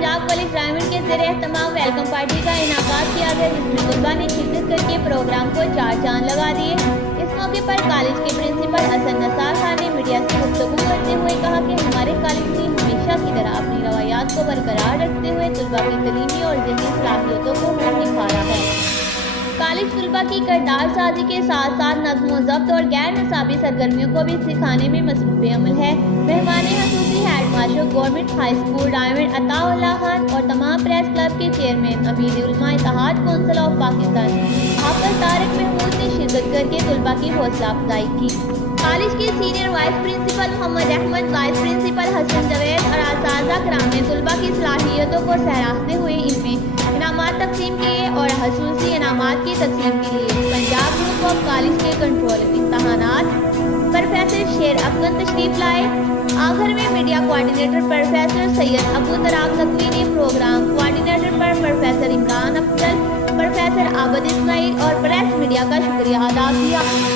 Punjab college driving के ज़ेरे एहतमाम welcome party का इनाकाद किया गया, जिसमें तलबा ने शिरकत करके प्रोग्राम को चार चांद लगा दिए। इस मौके पर कॉलेज के प्रिंसिपल हसन नसार खान ने मीडिया से गुफ्तगू करते हुए कहा कि हमारे कॉलेज ने हमेशा की तरह अपनी रवायात को बरकरार रखते हुए तलबा की तलीमी और ज़हनी सलाहियतों को निखारा है। कॉलेज तलबा की किरदार साजी के साथ साथ नज़्म व ज़ब्त और गैर निसाबी सरगर्मियों को भी सिखाने में मसरूफ़ अमल है। मेहमान खसूसी head master government high school diamond Ataullah Khan और तमाम प्रेस क्लब के चेयरमैन अमीर उलमा इत्तेहाद कौंसिल ऑफ पाकिस्तान हाफिज तारिक महमूद ने शिरकत करके तलबा की हौसला अफजाई की। कॉलेज के senior vice principal Mohammad Ahmad, vice principal Hasan Javed और असातिज़ा कराम ने तलबा की सलाहियतों को सराहते हुए इनमें इनामात तकसीम किए और खसूसी इनामात की तकसीम के लिए पंजाब ग्रुप ऑफ कॉलेज के कंट्रोल इम्तहानात प्रोफेसर शेर अफगन तशरीफ लाए। आखिर में media coordinator professor Syed Abu Turab Taqvi ने प्रोग्राम कोऑर्डिनेटर पर प्रोफेसर इमरान अफजल, प्रोफेसर आबद इस्माइल और प्रेस मीडिया का शुक्रिया अदा किया।